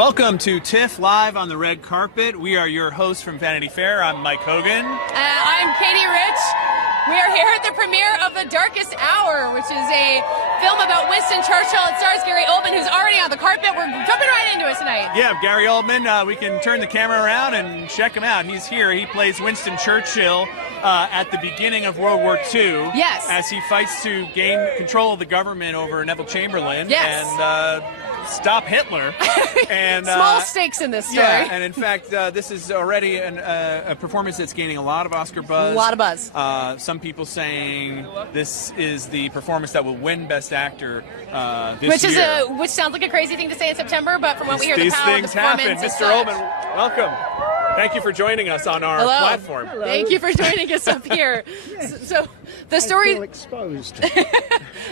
Welcome to TIFF Live on the Red Carpet. We are your hosts from Vanity Fair. I'm Mike Hogan. I'm Katie Rich. We are here at the premiere of The Darkest Hour, which is a film about Winston Churchill. It stars Gary Oldman, who's already on the carpet. We're jumping right into it tonight. Yeah, Gary Oldman. We can turn the camera around and check him out. He's here. He plays Winston Churchill at the beginning of World War II. Yes. As he fights to gain control of the government over Neville Chamberlain. Yes. And stop Hitler. And small stakes in this story. Yeah, and in fact, this is already a performance that's gaining a lot of Oscar buzz. A lot of buzz. Some people saying this is the performance that will win Best Actor this year. Which sounds like a crazy thing to say in September, but from what we hear, the power of the performance is Mr. Oldman, welcome. Thank you for joining us on our platform. Hello. Thank you for joining us up here. Yes. So the story. I feel exposed.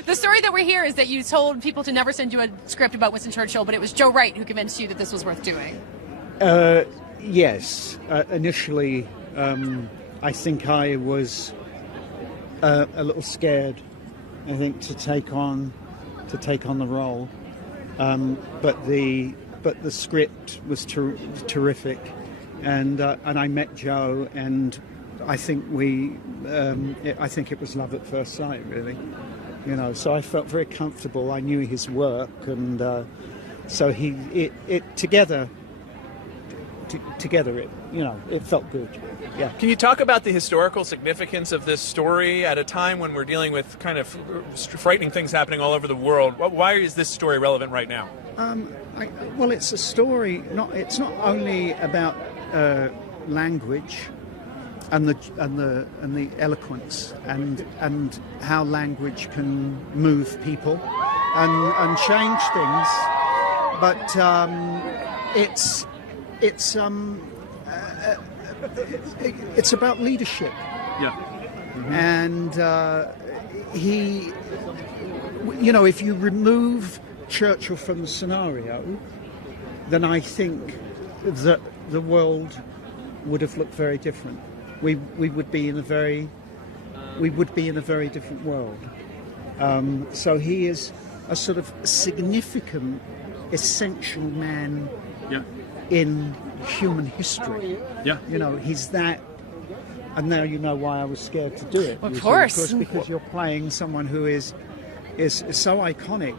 The story that we're here is that you told people to never send you a script about Winston Churchill, but it was Joe Wright who convinced you that this was worth doing. Yes. Initially, I think I was a little scared. I think to take on the role, but the script was terrific, and I met Joe, and I think I think it was love at first sight, really. You know, so I felt very comfortable. I knew his work, and so together, it felt good. Yeah. Can you talk about the historical significance of this story at a time when we're dealing with kind of frightening things happening all over the world? Why is this story relevant right now? Well, it's a story. It's not only about language and the eloquence and how language can move people and change things, but it's about leadership. Yeah. Mm-hmm. And if you remove Churchill from the scenario, then I think that the world would have looked very different. We would be in a very different world. So he is a sort of significant, essential man. Yeah. In human history. Yeah. You know, he's that. And now you know why I was scared to do it. Of course. Because you're playing someone who is so iconic.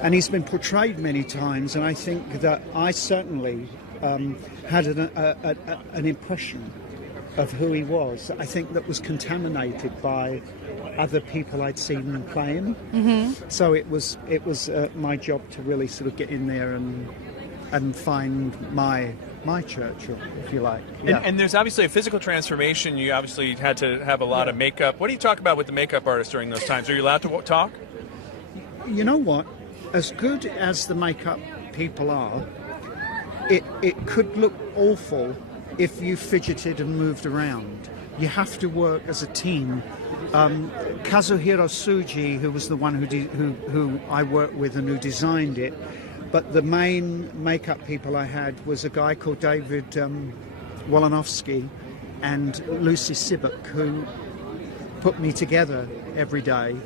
And he's been portrayed many times, and I think that I certainly had an impression of who he was. I think that was contaminated by other people I'd seen him play him. Mm-hmm. So it was my job to really sort of get in there and find my Churchill, if you like. Yeah. And there's obviously a physical transformation. You obviously had to have a lot of makeup. What do you talk about with the makeup artist during those times? Are you allowed to talk? You know what? As good as the makeup people are, it could look awful if you fidgeted and moved around. You have to work as a team. Kazuhiro Tsuji, who was the one who I worked with and who designed it, but the main makeup people I had was a guy called David Wolanowski and Lucy Sibbock, who put me together every day.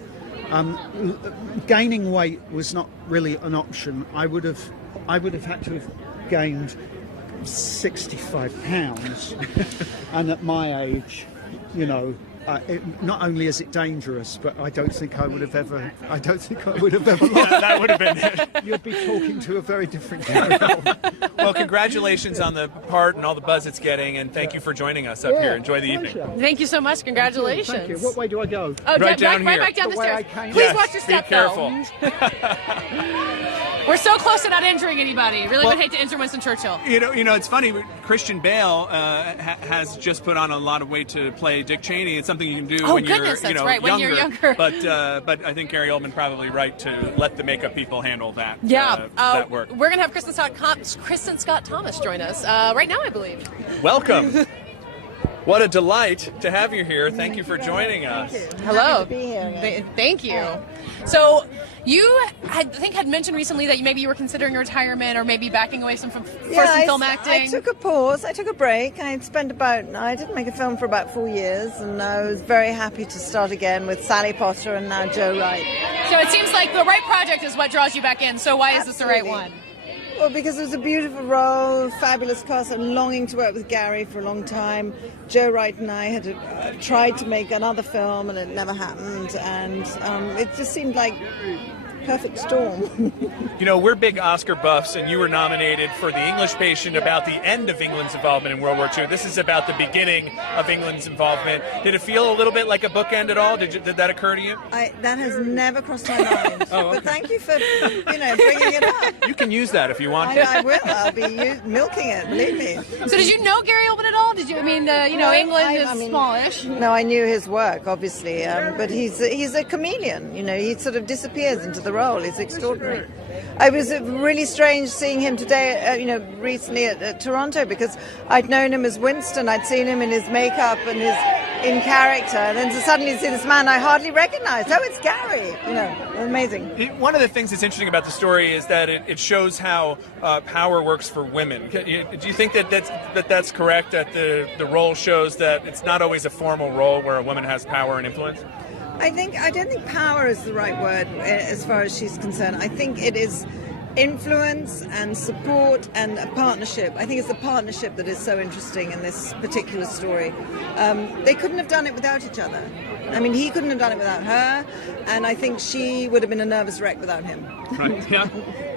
Gaining weight was not really an option. I would have had to have gained 65 pounds, and at my age, you know. Not only is it dangerous, but I don't think I would have ever. Lost. That would have been it. You'd be talking to a very different Gary Oldman. Well, congratulations on the part and all the buzz it's getting, and thank you for joining us up here. Enjoy the evening. Thank you so much. Congratulations. Thank you. What way do I go? Oh, right down here. Right back down the stairs. Please watch your step. Be careful. We're so close to not injuring anybody. Really would hate to injure Winston Churchill. You know, it's funny. Christian Bale has just put on a lot of weight to play Dick Cheney. It's something you can do when you're, right. When you're younger. But I think Gary Oldman probably right to let the makeup people handle that. Yeah, that work. We're gonna have Kristin Scott Thomas join us right now, I believe. Welcome. What a delight to have you here. Thank you for joining us. Hello. Happy to be here. Thank you. So you, I think, had mentioned recently that maybe you were considering retirement or maybe backing away from film acting. I took a pause. I took a break. I didn't make a film for about 4 years, and I was very happy to start again with Sally Potter and now Joe Wright. So it seems like the right project is what draws you back in. So why is this the right one? Well, because it was a beautiful role, fabulous cast, and longing to work with Gary for a long time. Joe Wright and I had tried to make another film, and it never happened. And it just seemed like perfect storm. You know, we're big Oscar buffs, and you were nominated for The English Patient about the end of England's involvement in World War II. This is about the beginning of England's involvement. Did it feel a little bit like a bookend at all? Did that occur to you? That has never crossed my mind. Oh, okay. But thank you for, bringing it up. You can use that if you want to. I will. I'll be milking it, believe me. So did you know Gary Oldman at all? Did you? I mean, England is smallish. No, I knew his work, obviously, but he's a chameleon. He sort of disappears into the role. He's extraordinary. It was really strange seeing him today, recently at Toronto, because I'd known him as Winston. I'd seen him in his makeup and in character, and then to suddenly see this man I hardly recognized. Oh, it's Gary! Amazing. One of the things that's interesting about the story is that it shows how power works for women. Do you think that's correct? That the role shows that it's not always a formal role where a woman has power and influence? I don't think power is the right word as far as she's concerned. I think it is influence and support and a partnership. I think it's the partnership that is so interesting in this particular story. They couldn't have done it without each other. I mean, he couldn't have done it without her, and I think she would have been a nervous wreck without him. Right, yeah.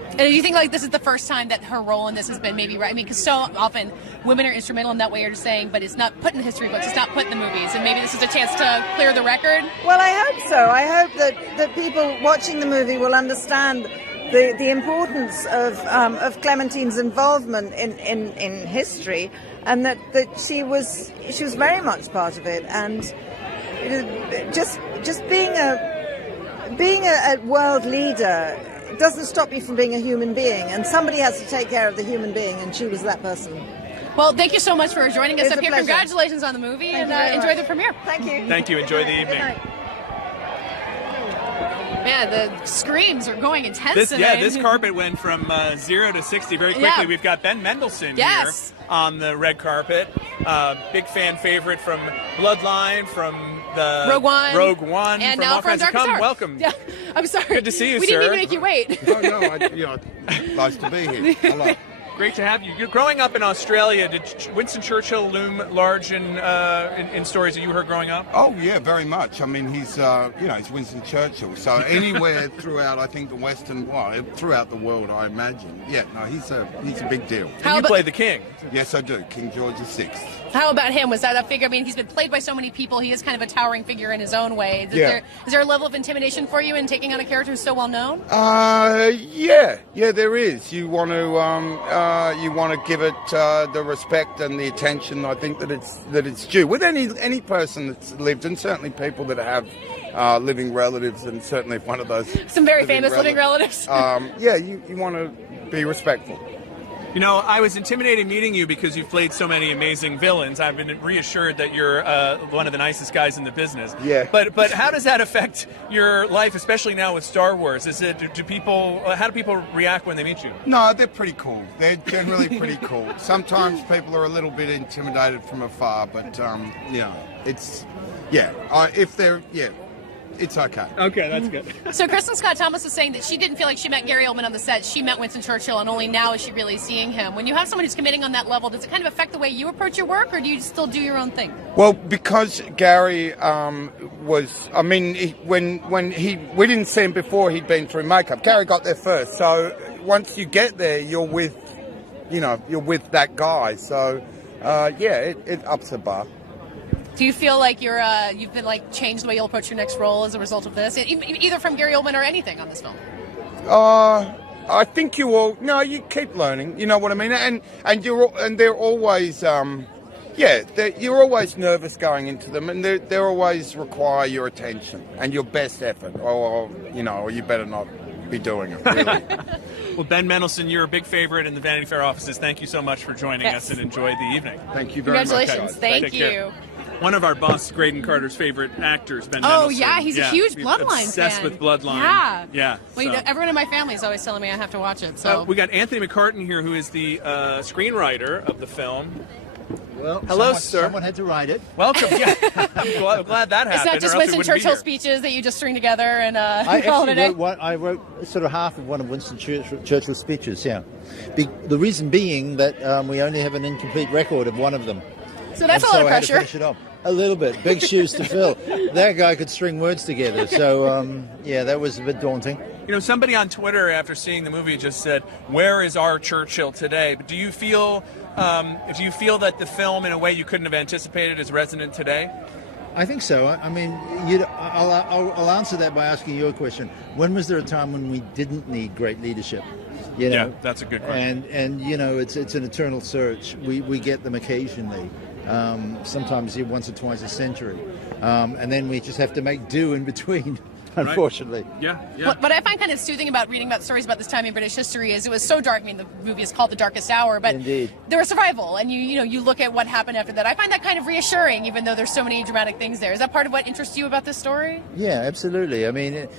And do you think this is the first time that her role in this has been maybe right? I mean, because so often women are instrumental in that way, you're just saying, but it's not put in the history books, it's not put in the movies, and maybe this is a chance to clear the record? Well, I hope so. I hope that people watching the movie will understand the importance of Clementine's involvement in history, and that she was very much part of it, and just being a world leader doesn't stop you from being a human being, and somebody has to take care of the human being, and she was that person. Well, thank you so much for joining us up here. Pleasure. Congratulations on the movie, Thank and enjoy the premiere. Thank you. Thank you. Enjoy the evening. Man, the screams are going intense tonight. This carpet went from 0 to 60 very quickly. Yeah. We've got Ben Mendelsohn here on the red carpet. Big fan favorite from Bloodline, from the Rogue One, from and now all from kinds of Darkest Hour. Welcome. Yeah, I'm sorry. Good to see you, we sir. didn't mean to make you wait. No, nice to be here. Hello. Great to have you. You're growing up in Australia. Did Winston Churchill loom large in stories that you heard growing up? Oh yeah, very much. I mean, he's he's Winston Churchill. So anywhere throughout, I think throughout the world, I imagine. Yeah, no, he's a big deal. And you play the king. Yes, I do. King George VI. How about him? Was that a figure? I mean, he's been played by so many people. He is kind of a towering figure in his own way. Is there a level of intimidation for you in taking on a character who's so well known? Yeah, there is. You want to give it the respect and the attention. I think that it's due with any person that's lived, and certainly people that have living relatives, and certainly one of those some very famous living relatives. You want to be respectful. You know, I was intimidated meeting you because you've played so many amazing villains. I've been reassured that you're one of the nicest guys in the business. Yeah. But how does that affect your life, especially now with Star Wars? How do people react when they meet you? No, they're pretty cool. They're generally pretty cool. Sometimes people are a little bit intimidated from afar, but it's okay. Okay, that's good. So Kristin Scott Thomas was saying that she didn't feel like she met Gary Oldman on the set. She met Winston Churchill, and only now is she really seeing him. When you have someone who's committing on that level, does it kind of affect the way you approach your work, or do you still do your own thing? Well, because Gary we didn't see him before he'd been through makeup. Gary got there first, so once you get there, you're with that guy. So it ups the bar. Do you feel like you've been changed the way you'll approach your next role as a result of this, either from Gary Oldman or anything on this film? I think you keep learning. You know what I mean, and they're always you're always nervous going into them, and they always require your attention and your best effort, or you better not be doing it. Really. Well, Ben Mendelsohn, you're a big favorite in the Vanity Fair offices. Thank you so much for joining us, and enjoy the evening. Thank you very much. Congratulations. Thank you. One of our boss, Graydon Carter's favorite actors, Ben Mendelsohn. Oh, yeah, he's a huge Bloodline obsessed fan. with Bloodline. Yeah. Yeah. Well, everyone in my family is always telling me I have to watch it. So we got Anthony McCartan here, who is the screenwriter of the film. Well, Hello, sir. Someone had to write it. Welcome. Yeah, I'm glad that happened. It's not or just else we Winston wouldn't be Churchill here. speeches that you just string together and I call it a actually day. I wrote sort of half of one of Winston Churchill's speeches, yeah. The reason being that we only have an incomplete record of one of them. So that's And a lot of I had to pressure. finish it off. A little bit. Big shoes to fill. That guy could string words together. So, yeah, that was a bit daunting. You know, somebody on Twitter after seeing the movie just said, "Where is our Churchill today?" But do you feel that the film, in a way you couldn't have anticipated, is resonant today? I think so. I mean, I'll answer that by asking you a question. When was there a time when we didn't need great leadership? You know? Yeah, that's a good question. And you know, it's an eternal search. We get them occasionally. Sometimes once or twice a century, and then we just have to make do in between. Unfortunately. Yeah. What I find kind of soothing about reading about stories about this time in British history is it was so dark. I mean, the movie is called The Darkest Hour, but Indeed. there was survival, and you look at what happened after that. I find that kind of reassuring, even though there's so many dramatic things there. Is that part of what interests you about this story? Yeah, absolutely. I mean,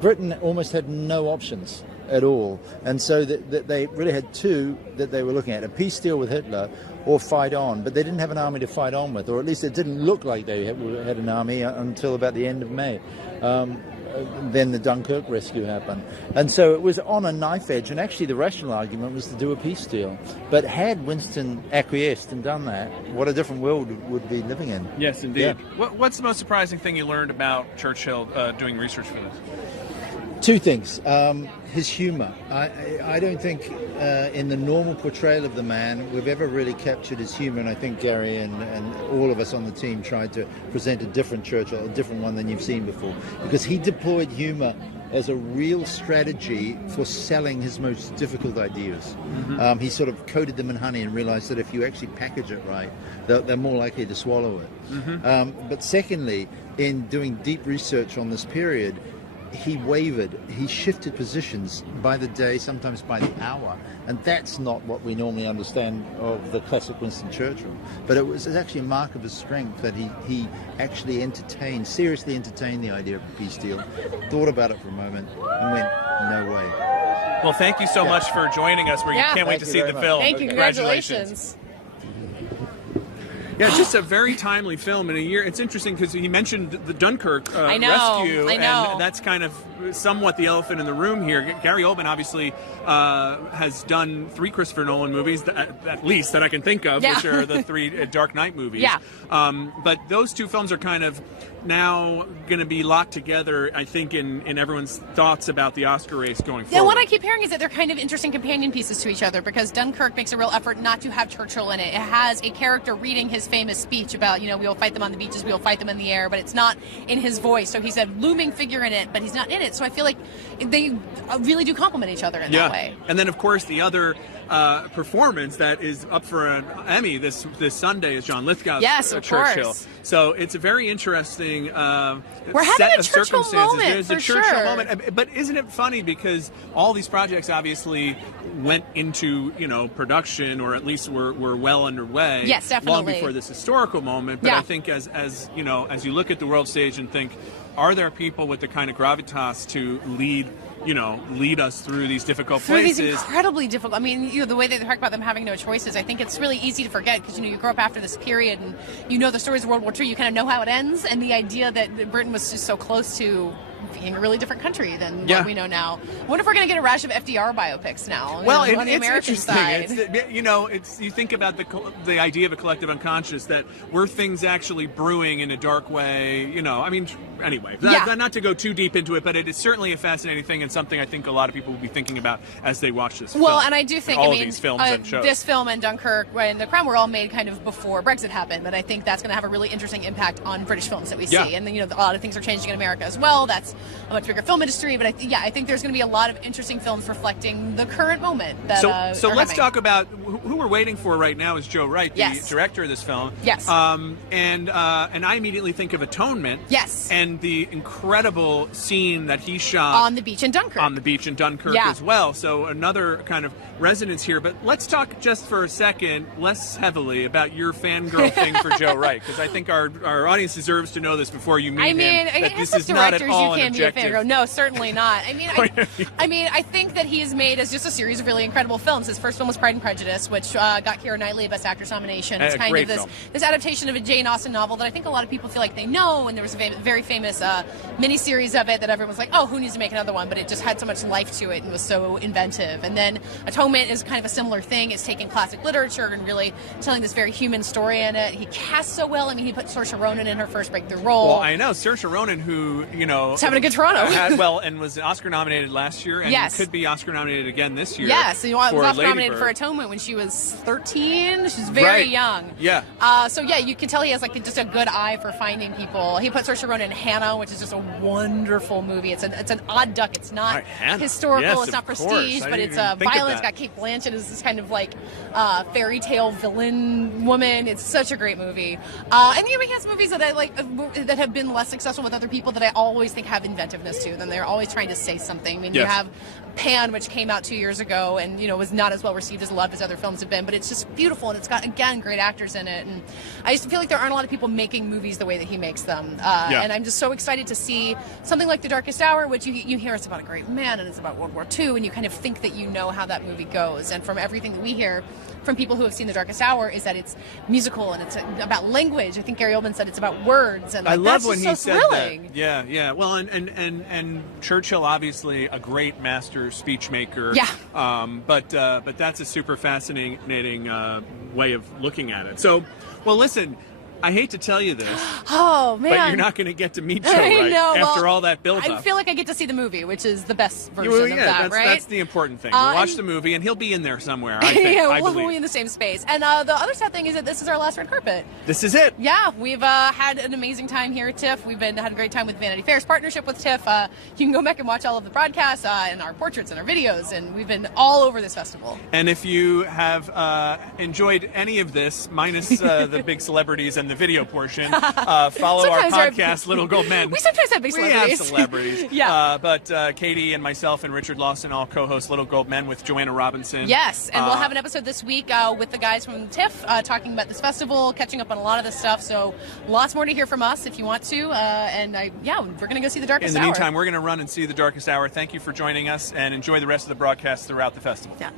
Britain almost had no options at all, and so that they really had two that they were looking at: a peace deal with Hitler or fight on. But they didn't have an army to fight on with, or at least it didn't look like they had an army until about the end of May. Then the Dunkirk rescue happened. And so it was on a knife edge, and actually the rational argument was to do a peace deal. But had Winston acquiesced and done that, what a different world would be living in. Yes, indeed. Yeah. What's the most surprising thing you learned about Churchill doing research for this? Two things. His humor. I don't think in the normal portrayal of the man we've ever really captured his humor, and I think Gary and all of us on the team tried to present a different Churchill, a different one than you've seen before, because he deployed humor as a real strategy for selling his most difficult ideas. Mm-hmm. He sort of coated them in honey and realized that if you actually package it right, they're more likely to swallow it. Mm-hmm. But secondly, in doing deep research on this period, he wavered, he shifted positions by the day, sometimes by the hour, and that's not what we normally understand of the classic Winston Churchill. But it was actually a mark of his strength that he actually seriously entertained the idea of a peace deal, thought about it for a moment, and went, no way. Well, thank you so much for joining us. We can't wait to see the film. Thank you. Congratulations. Yeah, it's just a very timely film in a year. It's interesting because he mentioned the Dunkirk rescue, I know. and that's kind of somewhat the elephant in the room here. Gary Oldman obviously has done 3 Christopher Nolan movies, at least that I can think of, which are the 3 Dark Knight movies. Yeah. But those 2 films are kind of now going to be locked together, I think, in everyone's thoughts about the Oscar race going forward. Yeah, what I keep hearing is that they're kind of interesting companion pieces to each other, because Dunkirk makes a real effort not to have Churchill in it. It has a character reading his famous speech about, we will fight them on the beaches, we will fight them in the air, but it's not in his voice. So he's a looming figure in it, but he's not in it. So I feel like they really do complement each other in that way. And then, of course, the other performance that is up for an Emmy this Sunday is John Lithgow's Churchill. Course. So it's a very interesting We're having set a of Churchill circumstances. moment, There's for a Churchill sure. moment. But isn't it funny, because all these projects obviously went into production, or at least were well underway. Yes, definitely. Long before this historical moment. But I think as you look at the world stage and think, are there people with the kind of gravitas to lead us through these difficult places? These incredibly difficult. I mean, the way they talk about them having no choices, I think it's really easy to forget, because you grow up after this period and the stories of World War II. You kind of know how it ends, and the idea that Britain was just so close to being a really different country than what we know now. I wonder if we're going to get a rash of FDR biopics now. Well, on the American side. You think about the idea of a collective unconscious, that were things actually brewing in a dark way. Anyway, not to go too deep into it, but it is certainly a fascinating thing, and something I think a lot of people will be thinking about as they watch this film. Well, and I do think all of these films and shows. This film and Dunkirk and The Crown were all made kind of before Brexit happened, but I think that's going to have a really interesting impact on British films that we see. And then, a lot of things are changing in America as well. That's a much bigger film industry, but I think there's going to be a lot of interesting films reflecting the current moment. So let's talk about who we're waiting for right now is Joe Wright, the director of this film. Yes. And I immediately think of Atonement. Yes. And mention the incredible scene that he shot on the beach in Dunkirk. On the beach in Dunkirk Yeah. as well. So another kind of resonance here. But let's talk just for a second, less heavily, about your fangirl thing for Joe Wright, because I think our audience deserves to know this before you meet him. That as this is not at directors, all you an can't be a objective. fangirl. No, certainly not. I think that he has made as just a series of really incredible films. His first film was Pride and Prejudice, which got Keira Knightley a Best Actress nomination. It's kind great of film. this adaptation of a Jane Austen novel that I think a lot of people feel like they know, and there was a very famous miniseries of it that everyone was like, oh, who needs to make another one? But it just had so much life to it and was so inventive. And then Atonement is kind of a similar thing. It's taking classic literature and really telling this very human story in it. He cast so well. I mean, he put Saoirse Ronan in her first breakthrough role. Well, I know Saoirse Ronan, who is having a good Toronto. and was Oscar nominated last year, and yes. could be Oscar nominated again this year. Yes, he was Oscar nominated Bird. for Atonement when she was 13. She's very young. Yeah. So yeah, you can tell he has like just a good eye for finding people. He put Saoirse Ronan in Hannah, which is just a wonderful movie. It's an odd duck. It's not historical. Yes, it's not of prestige, course. but it's violent. It's got Kate Blanchett as this kind of like fairy tale villain woman. It's such a great movie. And he has movies that I like that have been less successful with other people that I always think have inventiveness to them. They're always trying to say something. I mean, you have Pan, which came out 2 years ago and was not as well received as a lot of his other films have been, but it's just beautiful and it's got again great actors in it. And I just feel like there aren't a lot of people making movies the way that he makes them. And I'm just so excited to see something like The Darkest Hour, which you hear it's about a great man and it's about World War II, and you kind of think that you know how that movie goes. And from everything that we hear from people who have seen The Darkest Hour is that it's musical and it's about language. I think Gary Oldman said it's about words, and I love when he said thrilling. that. Yeah. Well, and Churchill, obviously a great master speech maker. Yeah. But that's a super fascinating way of looking at it. So, well, listen. I hate to tell you this, oh man! But you're not going to get to meet Joe Wright after all that build-up. I feel like I get to see the movie, which is the best version of that, right? That's the important thing. We'll watch the movie, and he'll be in there somewhere. I think. We'll be in the same space. And the other sad thing is that this is our last red carpet. This is it. Yeah, we've had an amazing time here at TIFF. We've had a great time with Vanity Fair's partnership with TIFF. You can go back and watch all of the broadcasts and our portraits and our videos, and we've been all over this festival. And if you have enjoyed any of this, minus the big celebrities and the video portion, follow sometimes our podcast, Little Gold Men. We sometimes have big celebrities. We have celebrities. Yeah. But Katie and myself and Richard Lawson all co-host Little Gold Men with Joanna Robinson. Yes, and we'll have an episode this week with the guys from TIFF talking about this festival, catching up on a lot of this stuff. So lots more to hear from us if you want to. We're going to go see The Darkest Hour. In the meantime, we're going to run and see The Darkest Hour. Thank you for joining us, and enjoy the rest of the broadcast throughout the festival. Yeah.